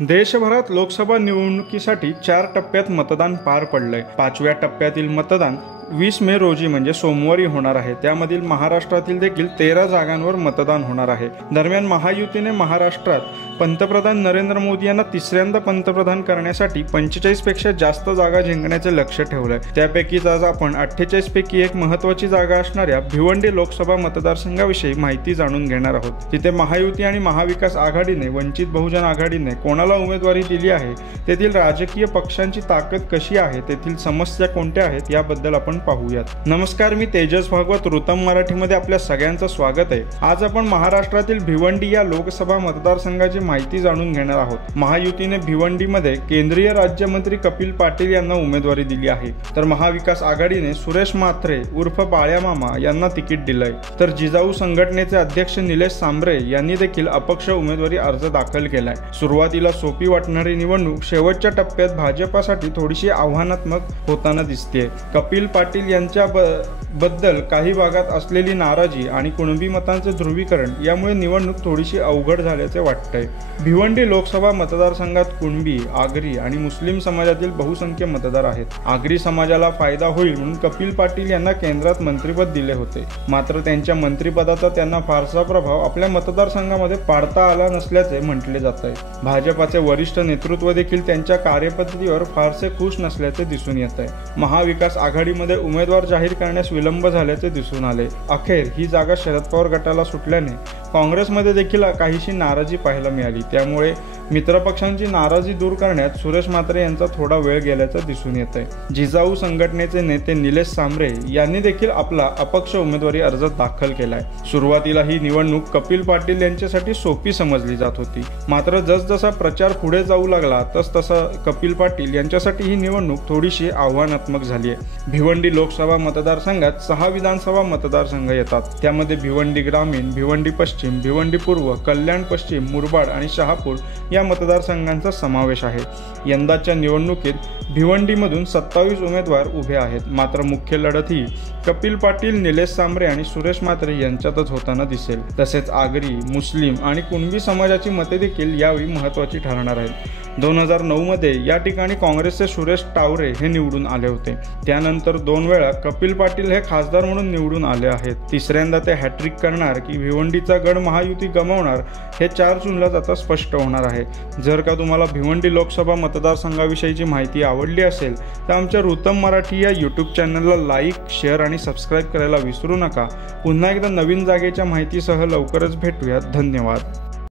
देशभरात लोकसभा निवडणुकीसाठी 4 टप्प्यात मतदान पार पडलंय। 5व्या टप्प्यातील मतदान 20 मे रोजी म्हणजे सोमवारी होणार आहे। त्यामधील महाराष्ट्रातील देखील 13 जागांवर मतदान होणार आहे। दरम्यान महायुतीने महाराष्ट्रात पंतप्रधान नरेंद्र मोदी यांना तिसऱ्यांदा पंतप्रधान करण्यासाठी 45 पेक्षा जास्त जागा जिंकण्याचे लक्ष्य ठेवले। त्यापैकीच आज आपण 48 पैकी एक महत्त्वाची जागा असणाऱ्या भिवंडी लोकसभा मतदारसंघाविषयी माहिती जाणून घेणार आहोत। तिथे महायुती आणि महाविकास आघाडीने वंचित बहुजन आघाडीने कोणाला उमेदवारी दिली आहे, तेथील राजकीय पक्षांची ताकद कशी आहे, तेथील समस्या कोणत्या आहेत याबद्दल आपण पाहूयात। नमस्कार, मी तेजस भागवत, ऋतम मराठीमध्ये आपल्या सगळ्यांचं स्वागत आहे। आज आपण महाराष्ट्रातील भिवंडी या लोकसभा मतदारसंघाची माहिती जाणून घेणार आहोत। महायुतीने भिवंडीमध्ये केंद्रीय राज्यमंत्री कपिल पाटील यांना उमेदवारी दिली आहे, तर महाविकास आघाडीने सुरेश म्हात्रे उर्फ बाळ्या मामा यांना तिकीट दिलंय। तर जिजाऊ संघटनेचे अध्यक्ष निलेश सांबरे यांनी देखील अपक्ष उमेदवारी अर्ज दाखल केलाय। सुरुवातीला सोपी वाटणारी निवडणूक शेवटच्या टप्प्यात भाजपासाठी थोडीशी आव्हानात्मक होताना दिसते। कपिल पाटील यांच्या बद्दल काही भागात असलेली नाराजी आणि कुणबी मतांचे ध्रुवीकरण यामुळे निवडणूक थोडीशी अवघड झाल्याचे वाटतंय। भिवंडी लोकसभा मतदारसंघात कुणबी, आगरी आणि मुस्लिम समाजातील बहुसंख्य मतदार आहेत। आगरी समाजाला फायदा होईल म्हणून कपिल पाटील यांना केंद्रात मंत्रिपद दिले होते, मात्र त्यांच्या मंत्रिपदाचा त्यांना फारसा प्रभाव आपल्या मतदारसंघामध्ये पाडता आला नसल्याचे म्हटले जात आहे। भाजपाचे वरिष्ठ नेतृत्व देखील त्यांच्या कार्यपद्धतीवर फारसे खुश नसल्याचे दिसून येत आहे। महाविकास आघाडीमध्ये उमेदवार जाहीर करण्यास विलंब झाल्याचे दिसून आले। अखेर ही जागा शरद पवार गटाला सुटल्याने काँग्रेसमध्ये देखील काहीशी नाराजी पाहायला मिळाली। त्यामुळे मित्रपक्षांची नाराजी दूर करण्यात सुरेश म्हात्रे यांचा थोडा वेळ गेल्याचं दिसून येत आहे। जिजाऊ संघटनेचे नेते निलेश सांबरे यांनी देखील आपला अपक्ष उमेदवारी अर्ज दाखल केलाय। सुरुवातीला ही निवडणूक कपिल पाटील यांच्यासाठी सोपी समजली जात होती, मात्र जसजसा प्रचार पुढे जाऊ लागला तसतसा कपिल पाटील यांच्यासाठी ही निवडणूक थोडीशी आव्हानात्मक झाली आहे। भिवंडी लोकसभा मतदारसंघात 6 विधानसभा मतदारसंघ येतात। त्यामध्ये भिवंडी ग्रामीण, भिवंडी पश्चिम, भिवंडी पूर्व, कल्याण पश्चिम, मुरबाड आणि शहापूर या मतदारसंघांचा समावेश आहे। यंदाच्या निवडणुकीत भिवंडीमधून 27 उमेदवार उभे आहेत, मात्र मुख्य लढत ही कपिल पाटील, निलेश सांबरे आणि सुरेश म्हात्रे यांच्यातच होताना दिसेल। तसेच आगरी, मुस्लिम आणि कुणबी समाजाची मते देखील यावेळी महत्त्वाची ठरणार आहेत। 2009 मध्ये या ठिकाणी काँग्रेसचे सुरेश टावरे हे निवडून आले होते। त्यानंतर 2 वेळा कपिल पाटील हे खासदार म्हणून निवडून आले आहेत। तिसऱ्यांदा ते हॅट्रिक करणार की भिवंडीचा गड महायुती गमावणार हे 4 जूनलाच आता स्पष्ट होणार आहे। जर का तुम्हाला भिवंडी लोकसभा मतदारसंघाविषयीची माहिती आवडली असेल तर आमच्या ऋतम मराठी या यूट्यूब चॅनलला लाईक, शेअर आणि सबस्क्राईब करायला विसरू नका। पुन्हा एकदा नवीन जागेच्या माहितीसह लवकरच भेटूयात। धन्यवाद।